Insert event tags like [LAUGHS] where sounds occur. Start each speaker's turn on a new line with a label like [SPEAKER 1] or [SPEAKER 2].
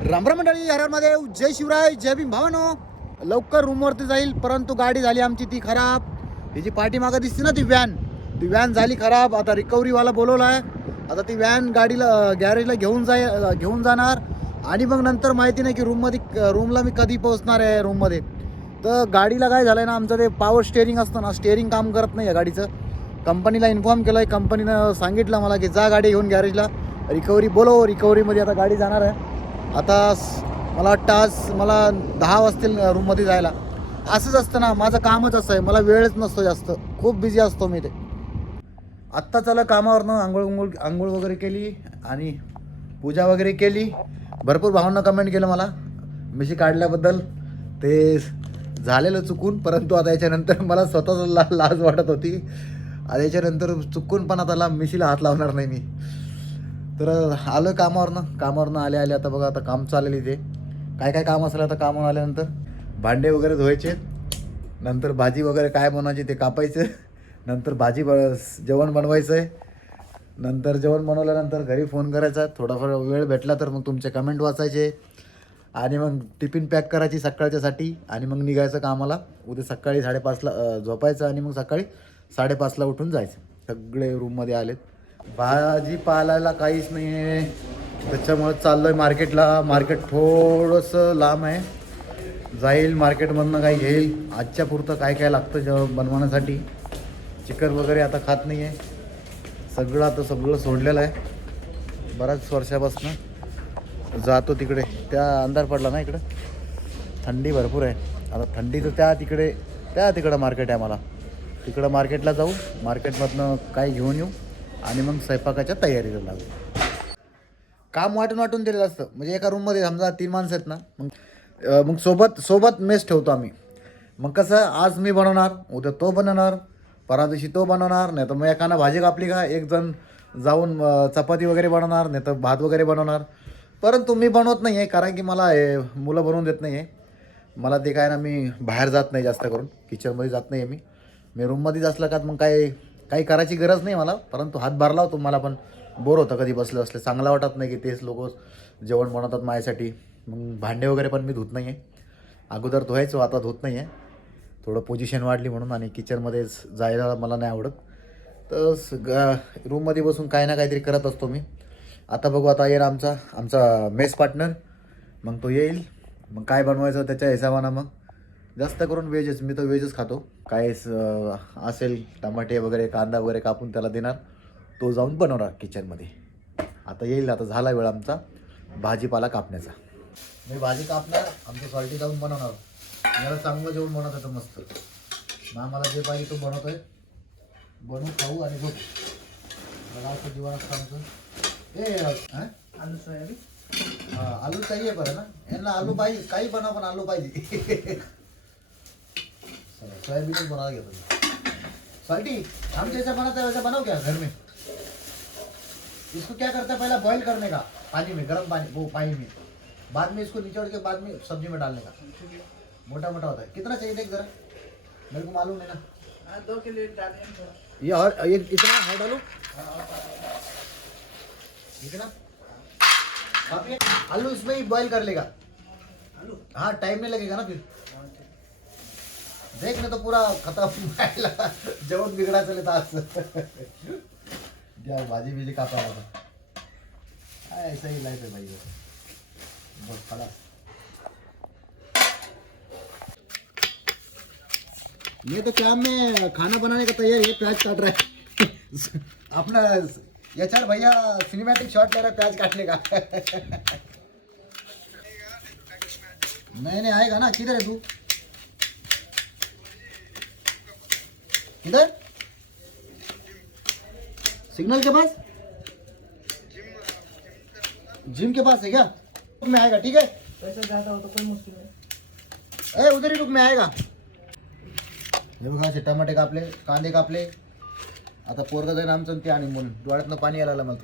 [SPEAKER 1] रामराम मंडळी हरमध्ये जय शिवराय जय भीम भावानो. लवकर रूमवरती जाईल परंतु गाडी झाली आमची ती खराब. ही जी पाठीमागं दिसते ना ती व्हॅन ती व्हॅन झाली खराब. आता रिकव्हरीवाला बोलवला आहे आता ती व्हॅन गाडीला गॅरेजला घेऊन जाय घेऊन जाणार. आणि मग नंतर माहिती नाही की रूममध्ये रूमला मी कधी पोहोचणार आहे रूममध्ये तर गाडीला काय झालं आहे ना आमचं ते पॉवर स्टेअरिंग असतं ना स्टेअरिंग काम करत नाही आहे गाडीचं. कंपनीला इन्फॉर्म केलं आहे कंपनीनं सांगितलं मला की जा गाडी घेऊन गॅरेजला रिकव्हरी बोलव रिकव्हरीमध्ये आता गाडी जाणार आहे. आता मला वाटतं आज मला दहा वाजतील रूममध्ये जायला. असंच असतं ना माझं कामच असं आहे. मला वेळच नसतो जास्त. खूप बिझी असतो मी ते. आत्ता चला कामावरनं आंघोळ उंघोळ आंघोळ वगैरे केली आणि पूजा वगैरे केली. भरपूर भावांना कमेंट केलं मला. मिशी काढल्याबद्दल. ते झालेलं चुकून परंतु आता याच्यानंतर मला स्वतःच ला लाज वाटत होती. आता याच्यानंतर चुकून पण आता ला मिशीला हात लावणार नाही मी. तर आलं कामावरनं. कामावरनं आले आले. आता बघा आता काम चालेल इथे. काय काय काम असलं आता कामावर आल्यानंतर? भांडे वगैरे धुवायचे. नंतर भाजी वगैरे काय बनवायची ते कापायचं. नंतर भाजी ब जेवण बनवायचं आहे नंतर जेवण बनवल्यानंतर घरी फोन करायचा. थोडाफार वेळ भेटला तर मग तुमचे कमेंट वाचायचे. आणि मग टिफिन पॅक करायची सकाळच्यासाठी आणि मग निघायचं कामाला. उद्या सकाळी साडेपाचला झोपायचं आणि मग सकाळी साडेपाचला उठून जायचं. सगळे रूममध्ये आलेत. भाजीपाल्याला काहीच नाही आहे त्याच्यामुळे चाललो आहे मार्केटला. मार्केट थोडंसं लांब आहे. जाईल मार्केटमधनं काही घेईल. आजच्या पुरतं काय काय लागतं बनवण्यासाठी. चिकन वगैरे आता खात नाही आहे सगळं आता सगळं सोडलेलं आहे. बऱ्याच वर्षापासून जातो तिकडे. त्या अंधार पडला ना इकडं? थंडी भरपूर आहे. आता थंडी तर त्या तिकडे त्या तिकडं मार्केट आहे मला तिकडं मार्केटला जाऊ. मार्केटमधनं काय घेऊन येऊ. आणि मग स्वयंपाकाच्या तयारीला लागलो काम वाटून वाटून दिलेलं असतं. म्हणजे एका रूममध्ये समजा तीन माणसं आहेत ना मग मग सोबत सोबत मेस ठेवतो आम्ही. मग कसं आज मी बनवणार उद्या तो बनवणार परा दिवशी तो बनवणार नाही तर मग एकानं भाजी कापली का एक जण जाऊन चपाती वगैरे बनवणार नाही तर भात वगैरे बनवणार. परंतु मी बनवत नाही आहे कारण की मला ए मुलं बनवून देत नाही आहे मला ते काय ना मी बाहेर जात नाही जास्त करून. किचनमध्ये जात नाही आहे मी मी रूममध्येच असलं का मग काय काही करायची गरज नाही मला परंतु हात भरला होतो मला पण बोर होतं कधी बसलं असलं चांगलं वाटत नाही की तेच लोक जेवण बनवतात माझ्यासाठी. मग भांडे वगैरे पण मी धुत नाही आहे अगोदर धुवायचो आता धुत नाही आहे थोडं पोझिशन वाढली म्हणून आणि किचनमध्येच जायला मला नाही आवडत. तर ग रूममध्ये बसून काही ना काहीतरी करत असतो मी. आता बघू आता येईल आमचा आमचा मेस पार्टनर मग तो येईल. मग काय बनवायचं त्याच्या हिशोबानं मग. जास्त करून व्हेजच मी तर व्हेजच खातो. काय असेल टमाटे वगैरे कांदा वगैरे कापून त्याला देणार. तो जाऊन बनवणार किचनमध्ये आता येईल आता झाला वेळ आमचा भाजीपाला कापण्याचा. मी भाजी कापणार आमचं सॉल्टी जाऊन बनवणार. मला चांगलं जेवण बनवत होतं मस्त. ना मला जे पाहिजे तो बनवतोय. बनवून खाऊ आणि झोप मला असं जीवन असतं आमचं ए हा?
[SPEAKER 2] आलू सोयाबीन.
[SPEAKER 1] हा, आलू चाहिए पर है ना. यांना आलू पाहिजे काही बनवा पण आलू पाहिजे. [LAUGHS] चलो, सोयाबीनच बनवा घेतो मी. हम जैसा बनाते है वैसा बनाओ क्या घर में? इसको क्या करता है? पहला बॉईल करने का पानी में गर्म पानी वो पानी में। बाद में इसको निचोड़ के बाद में सब्ज़ी में डालने का। मोटा मोटा होता है। कितना चाहिए देख जरा। मेरे को मालूम नहीं ना।
[SPEAKER 2] हाँ दो किलो
[SPEAKER 1] ये और ये इतना है डालो। इतना? आलू इसमें ही बॉईल कर लेगा। हाँ टाइम नहीं लगेगा ना फिर। देख ना तो पूरा खत्म व्हायला [LAUGHS] जेवण बिघडायचं चले आज। द्या भाजी बिज़ी कापा आता हाँ, ऐसा ही लाइफ है भाई। ये. बस खलास ये तो क्या में खाना बनाने का तैयार है प्याज काट रहा है। [LAUGHS] अपना एच आर भैया सिनेमैटिक शॉट ले रहा है प्याज काटने का। [LAUGHS] नहीं नहीं आएगा ना किधर है तू? किधर सिग्नल के पास? जिम के पास है क्या? में आएगा ठीक है?
[SPEAKER 2] पैसा ज़्यादा हो तो कोई मुश्किल नहीं।
[SPEAKER 1] ए उधर ही रुक में आएगा। हे बघा असे टमाटे कापले कांदे कापले। आता पोरगा जाईन आमचं ते आणि म्हणून डोळ्यातनं पाणी यायला मला